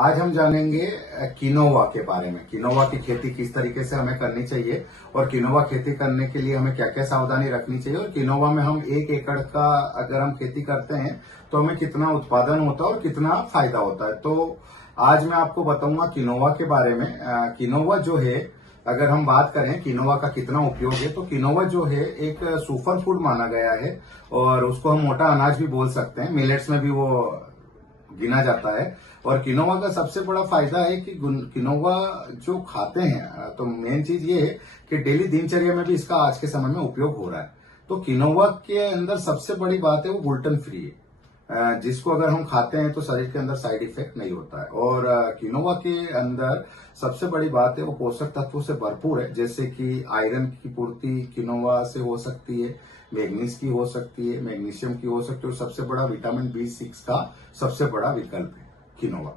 आज हम जानेंगे किनोवा के बारे में। किनोवा की खेती किस तरीके से हमें करनी चाहिए और किनोवा खेती करने के लिए हमें क्या क्या सावधानी रखनी चाहिए और किनोवा में हम 1 एकड़ का अगर हम खेती करते हैं तो हमें कितना उत्पादन होता है और कितना फायदा होता है। तो आज मैं आपको बताऊंगा किनोवा के बारे में। किनोवा जो है, अगर हम बात करें किनोवा का कितना उपयोग है, तो किनोवा जो है एक सुपर फूड माना गया है और उसको हम मोटा अनाज भी बोल सकते हैं। मिलेट्स में भी वो गिना जाता है। और किनोवा का सबसे बड़ा फायदा है कि किनोवा जो खाते हैं, तो मेन चीज ये है कि डेली दिनचर्या में भी इसका आज के समय में उपयोग हो रहा है। तो किनोवा के अंदर सबसे बड़ी बात है वो ग्लूटेन फ्री है, जिसको अगर हम खाते हैं तो शरीर के अंदर साइड इफेक्ट नहीं होता है। और किनोवा के अंदर सबसे बड़ी बात है वो पोषक तत्वों से भरपूर है, जैसे कि आयरन की पूर्ति किनोवा से हो सकती है, मैग्नीज की हो सकती है, मैग्नीशियम की हो सकती है और सबसे बड़ा विटामिन B6 का सबसे बड़ा विकल्प है किनोवा।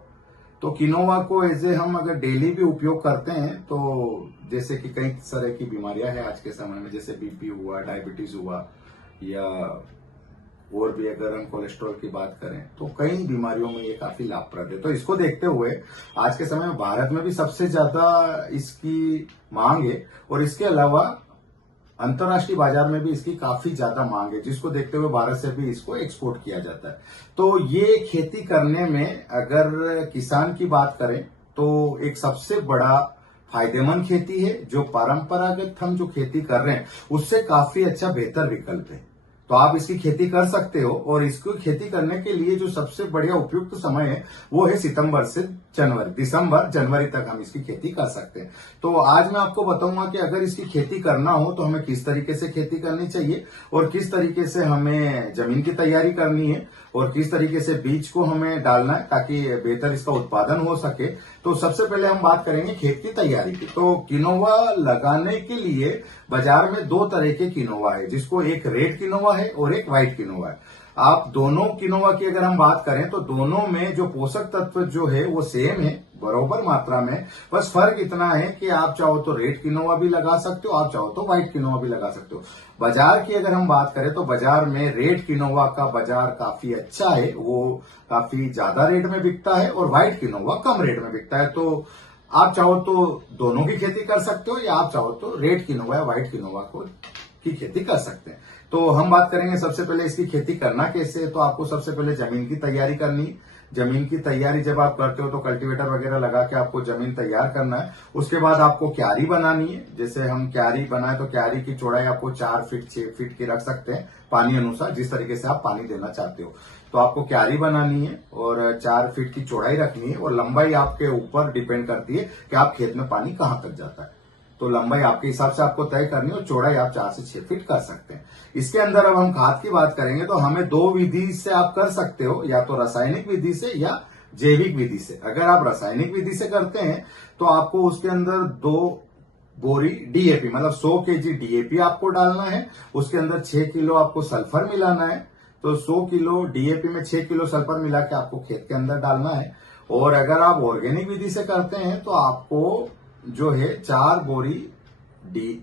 तो किनोवा को एज हम अगर डेली भी उपयोग करते हैं तो जैसे कि कई तरह की बीमारियां हैं आज के समय में, जैसे बीपी हुआ, डायबिटीज हुआ, या और भी अगर हम कोलेस्ट्रॉल की बात करें तो कई बीमारियों में ये काफी लाभप्रद है। तो इसको देखते हुए आज के समय में भारत में भी सबसे ज्यादा इसकी मांग है और इसके अलावा अंतर्राष्ट्रीय बाजार में भी इसकी काफी ज्यादा मांग है, जिसको देखते हुए भारत से भी इसको एक्सपोर्ट किया जाता है। तो ये खेती करने में अगर किसान की बात करें तो एक सबसे बड़ा फायदेमंद खेती है, जो परंपरागत हम जो खेती कर रहे हैं उससे काफी अच्छा बेहतर विकल्प है। तो आप इसकी खेती कर सकते हो और इसको खेती करने के लिए जो सबसे बढ़िया उपयुक्त समय है वो है सितंबर से दिसंबर जनवरी तक हम इसकी खेती कर सकते हैं। तो आज मैं आपको बताऊंगा कि अगर इसकी खेती करना हो तो हमें किस तरीके से खेती करनी चाहिए और किस तरीके से हमें जमीन की तैयारी करनी है और किस तरीके से बीज को हमें डालना है ताकि बेहतर इसका उत्पादन हो सके। तो सबसे पहले हम बात करेंगे खेत की तैयारी की। तो किनोवा लगाने के लिए बाजार में 2 तरह के किनोवा है, जिसको एक रेड किनोवा है और एक व्हाइट किनोवा है। आप दोनों किनोवा की अगर हम बात करें तो दोनों में जो पोषक तत्व जो है वो सेम है, बराबर मात्रा में। बस फर्क इतना है कि आप चाहो तो रेड किनोवा भी लगा सकते हो, आप चाहो तो व्हाइट किनोवा भी लगा सकते हो। बाजार की अगर हम बात करें तो बाजार में रेड किनोवा का बाजार काफी अच्छा है, वो काफी ज्यादा रेट में बिकता है और व्हाइट किनोवा कम रेट में बिकता है। तो आप चाहो तो दोनों की खेती कर सकते हो या आप चाहो तो रेड किनोवा या व्हाइट किनोवा की खेती कर सकते हैं। तो हम बात करेंगे सबसे पहले इसकी खेती करना कैसे है। तो आपको सबसे पहले जमीन की तैयारी करनी है। जमीन की तैयारी जब आप करते हो तो कल्टीवेटर वगैरह लगा के आपको जमीन तैयार करना है। उसके बाद आपको क्यारी बनानी है। जैसे हम क्यारी बनाए तो क्यारी की चौड़ाई आपको 4 फीट 6 फीट की रख सकते हैं, पानी अनुसार, जिस तरीके से आप पानी देना चाहते हो। तो आपको क्यारी बनानी है और 4 फीट की चौड़ाई रखनी है और लंबाई आपके ऊपर डिपेंड करती है कि आप खेत में पानी कहां तक जाता है। तो लंबाई आपके हिसाब से आपको तय करनी है और चौड़ाई आप 4 से 6 फीट कर सकते हैं। इसके अंदर अब हम खाद की बात करेंगे तो हमें 2 विधि से आप कर सकते हो, या तो रासायनिक विधि से या जैविक विधि से। अगर आप रासायनिक विधि से करते हैं तो आपको उसके अंदर 2 बोरी डीएपी मतलब 100 केजी डीएपी आपको डालना है। उसके अंदर 6 किलो आपको सल्फर मिलाना है। तो 100 किलो डीएपी में 6 किलो सल्फर मिला के आपको खेत के अंदर डालना है। और अगर आप ऑर्गेनिक विधि से करते हैं तो आपको जो है 4 बोरी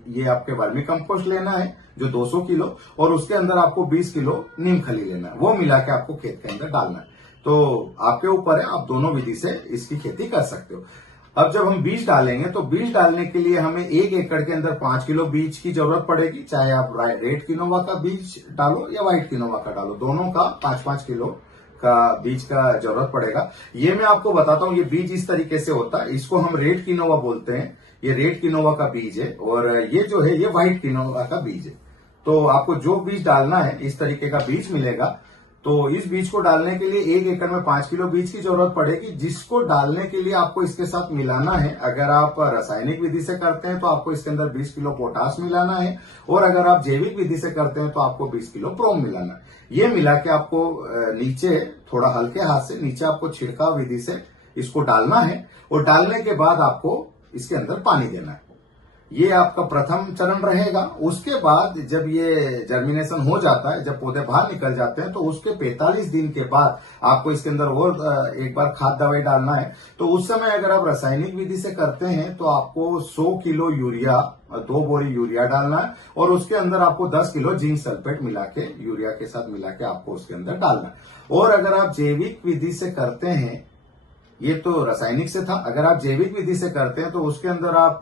ये आपके वर्मी कंपोस्ट लेना है जो 200 किलो, और उसके अंदर आपको 20 किलो नीम खली लेना है, वो मिला के आपको खेत के अंदर डालना है। तो आपके ऊपर है, आप दोनों विधि से इसकी खेती कर सकते हो। अब जब हम बीज डालेंगे तो बीज डालने के लिए हमें 1 एकड़ के अंदर 5 किलो बीज की जरूरत पड़ेगी, चाहे आप रेड किनोवा का बीज डालो या व्हाइट किनोवा का डालो, दोनों का 5-5 किलो का बीज का जरूरत पड़ेगा। ये मैं आपको बताता हूँ, ये बीज इस तरीके से होता है, इसको हम रेड किनोवा बोलते हैं। ये रेड किनोवा का बीज है और ये जो है ये व्हाइट किनोवा का बीज है। तो आपको जो बीज डालना है इस तरीके का बीज मिलेगा। तो इस बीज को डालने के लिए 1 एकड़ में 5 किलो बीज की जरूरत पड़ेगी, जिसको डालने के लिए आपको इसके साथ मिलाना है। अगर आप रासायनिक विधि से करते हैं तो आपको इसके अंदर 20 किलो पोटास मिलाना है और अगर आप जैविक विधि से करते हैं तो आपको 20 किलो प्रोम मिलाना है। ये मिला के आपको नीचे थोड़ा हल्के हाथ से नीचे आपको छिड़काव विधि से इसको डालना है और डालने के बाद आपको इसके अंदर पानी देना है। ये आपका प्रथम चरण रहेगा। उसके बाद जब ये जर्मिनेशन हो जाता है, जब पौधे बाहर निकल जाते हैं, तो उसके 45 दिन के बाद आपको इसके अंदर और एक बार खाद दवाई डालना है। तो उस समय अगर आप रासायनिक विधि से करते हैं तो आपको 100 किलो यूरिया, 2 बोरी यूरिया डालना है और उसके अंदर आपको 10 किलो जिंक सल्फेट मिला के, यूरिया के साथ मिला के आपको उसके अंदर डालना है। और अगर आप जैविक विधि से करते हैं ये तो रासायनिक से था। अगर आप जैविक विधि से करते हैं तो उसके अंदर आप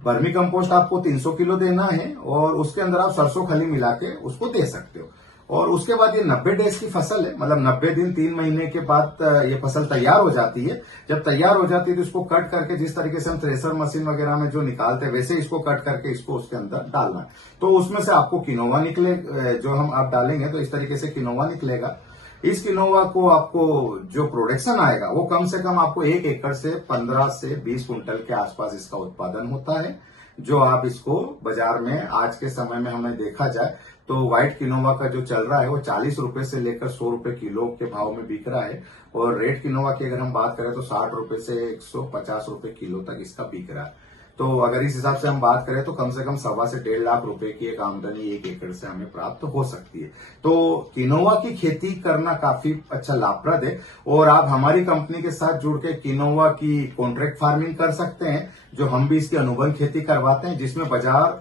वर्मी कंपोस्ट आपको 300 किलो देना है और उसके अंदर आप सरसों खली मिला के उसको दे सकते हो। और उसके बाद ये 90 डेज की फसल है, मतलब 90 दिन 3 महीने के बाद ये फसल तैयार हो जाती है। जब तैयार हो जाती है तो इसको कट करके जिस तरीके से हम थ्रेसर मशीन वगैरह में जो निकालते हैं वैसे इसको कट करके इसको उसके अंदर डालना है। तो उसमें से आपको किनोवा निकले, जो हम आप डालेंगे तो इस तरीके से किनोवा निकलेगा। इस किनोवा को आपको जो प्रोडक्शन आएगा वो कम से कम आपको 1 एकड़ से 15 से 20 कुंटल के आसपास इसका उत्पादन होता है। जो आप इसको बाजार में आज के समय में हमें देखा जाए तो व्हाइट किनोवा का जो चल रहा है वो 40 रुपए से लेकर 100 रुपए किलो के भाव में बिक रहा है। और रेड किनोवा की अगर हम बात करें तो 60 रुपए से 150 रुपए किलो तक इसका बिक रहा है। तो अगर इस हिसाब से हम बात करें तो कम से कम 1.25 से 1.5 लाख रुपए की एक आमदनी 1 एकड़ से हमें प्राप्त हो सकती है। तो किनोवा की खेती करना काफी अच्छा लाभप्रद है और आप हमारी कंपनी के साथ जुड़ के किनोवा की कॉन्ट्रैक्ट फार्मिंग कर सकते हैं, जो हम भी इसकी अनुबंध खेती करवाते हैं, जिसमें बाजार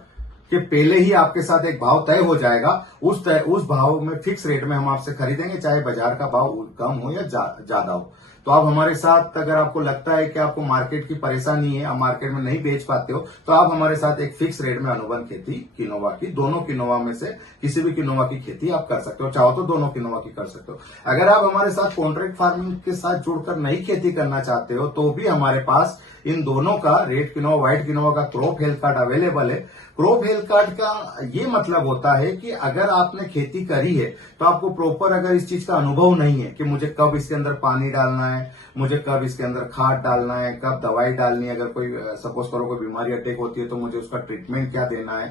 के पहले ही आपके साथ एक भाव तय हो जाएगा। उस भाव में फिक्स रेट में हम आपसे खरीदेंगे, चाहे बाजार का भाव कम हो या ज्यादा हो। तो आप हमारे साथ, अगर आपको लगता है कि आपको मार्केट की परेशानी है, आप मार्केट में नहीं बेच पाते हो, तो आप हमारे साथ एक फिक्स रेट में अनुबंध खेती किनोवा की, दोनों किनोवा में से किसी भी किनोवा की खेती आप कर सकते हो। चाहो तो दोनों किनोवा की कर सकते हो। अगर आप हमारे साथ कॉन्ट्रैक्ट फार्मिंग के साथ जुड़कर नई खेती करना चाहते हो तो भी हमारे पास इन दोनों का, रेड किनोवा, व्हाइट किनोवा का क्रॉप हेल्थ कार्ड अवेलेबल है। क्रॉप हेल्थ कार्ड का ये मतलब होता है कि अगर आपने खेती करी है तो आपको प्रॉपर, अगर इस चीज का अनुभव नहीं है कि मुझे कब इसके अंदर पानी डालना है, मुझे कब इसके अंदर खाद डालना है, कब दवाई डालनी है, अगर कोई सपोज करो कोई बीमारी अटैक होती है तो मुझे उसका ट्रीटमेंट क्या देना है,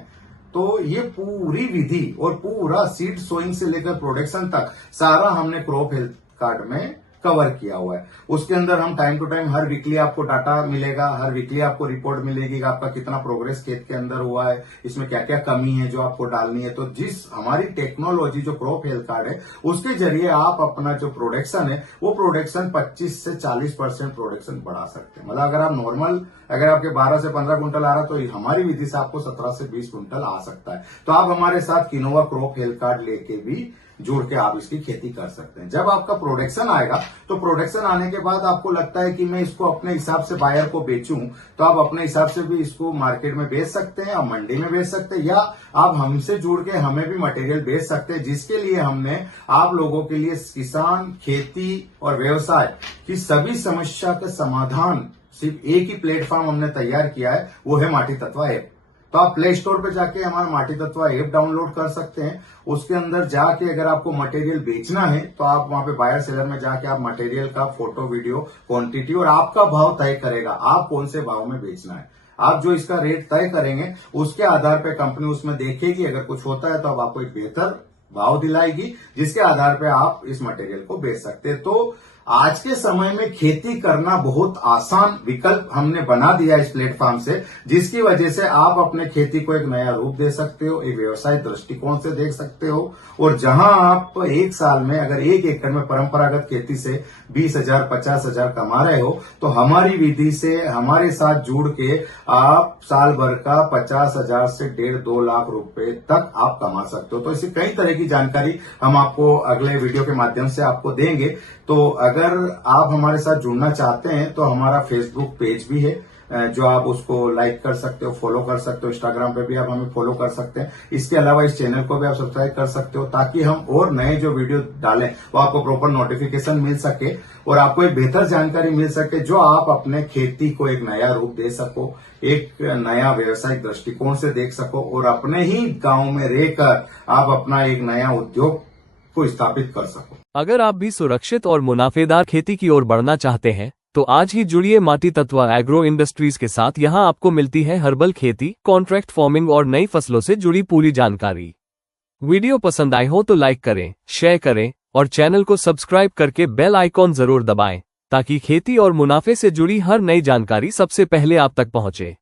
तो ये पूरी विधि और पूरा सीड सोइंग से लेकर प्रोडक्शन तक सारा हमने क्रॉप हेल्थ कार्ड में कवर किया हुआ है। उसके अंदर हम टाइम टू टाइम हर वीकली आपको डाटा मिलेगा, हर वीकली आपको रिपोर्ट मिलेगी कि आपका कितना प्रोग्रेस खेत के अंदर हुआ है, इसमें क्या क्या कमी है जो आपको डालनी है। तो जिस हमारी टेक्नोलॉजी जो क्रॉप हेल्थ कार्ड है उसके जरिए आप अपना जो प्रोडक्शन है वो प्रोडक्शन 25 से 40% प्रोडक्शन बढ़ा सकते हैं। मतलब अगर आप नॉर्मल, अगर आपके 12 से 15 कुंटल आ रहा तो हमारी विधि से आपको 17 से 20 कुंटल आ सकता है। तो आप हमारे साथ किनोवा क्रॉप हेल्थ कार्ड लेके भी जोड़ के आप इसकी खेती कर सकते हैं। जब आपका प्रोडक्शन आएगा तो प्रोडक्शन आने के बाद आपको लगता है कि मैं इसको अपने हिसाब से बायर को बेचूं, तो आप अपने हिसाब से भी इसको मार्केट में बेच सकते हैं, आप मंडी में बेच सकते हैं, या आप हमसे जुड़ के हमें भी मटेरियल बेच सकते हैं, जिसके लिए हमने आप लोगों के लिए किसान, खेती और व्यवसाय की सभी समस्या का समाधान सिर्फ एक ही प्लेटफॉर्म हमने तैयार किया है, वो है माटी तत्व ऐप। तो आप प्ले स्टोर पे जाके हमारा माटी तत्व ऐप डाउनलोड कर सकते हैं। उसके अंदर जाके अगर आपको मटेरियल बेचना है तो आप वहां पे बायर सेलर में जाके आप मटेरियल का फोटो, वीडियो, क्वांटिटी और आपका भाव तय करेगा, आप कौन से भाव में बेचना है। आप जो इसका रेट तय करेंगे उसके आधार पर कंपनी उसमें देखेगी, अगर कुछ होता है तो अब आपको एक बेहतर भाव दिलाएगी, जिसके आधार पर आप इस मटेरियल को बेच सकते हैं। तो आज के समय में खेती करना बहुत आसान विकल्प हमने बना दिया इस प्लेटफॉर्म से, जिसकी वजह से आप अपने खेती को एक नया रूप दे सकते हो, एक व्यवसाय दृष्टिकोण से देख सकते हो। और जहां आप एक साल में अगर 1 एकड़ में परंपरागत खेती से 20,000 50,000 कमा रहे हो, तो हमारी विधि से हमारे साथ जुड़ के आप साल भर का 50,000 से 1.5-2 लाख रुपए तक आप कमा सकते हो। तो इसी कई तरह की जानकारी हम आपको अगले वीडियो के माध्यम से आपको देंगे। तो अगर आप हमारे साथ जुड़ना चाहते हैं तो हमारा फेसबुक पेज भी है, जो आप उसको लाइक कर सकते हो, फॉलो कर सकते हो। इंस्टाग्राम पे भी आप हमें फॉलो कर सकते हैं। इसके अलावा इस चैनल को भी आप सब्सक्राइब कर सकते हो, ताकि हम और नए जो वीडियो डालें वो आपको प्रॉपर नोटिफिकेशन मिल सके और आपको एक बेहतर जानकारी मिल सके, जो आप अपने खेती को एक नया रूप दे सको, एक नया व्यवसायिक दृष्टिकोण से देख सको और अपने ही गांव में रहकर आप अपना एक नया उद्योग को स्थापित कर सको। अगर आप भी सुरक्षित और मुनाफेदार खेती की ओर बढ़ना चाहते हैं तो आज ही जुड़िए माटी तत्व एग्रो इंडस्ट्रीज के साथ। यहां आपको मिलती है हर्बल खेती, कॉन्ट्रैक्ट फार्मिंग और नई फसलों से जुड़ी पूरी जानकारी। वीडियो पसंद आए हो तो लाइक करें, शेयर करें और चैनल को सब्सक्राइब करके बेल आइकॉन जरूर दबाएं, ताकि खेती और मुनाफे से जुड़ी हर नई जानकारी सबसे पहले आप तक पहुंचे।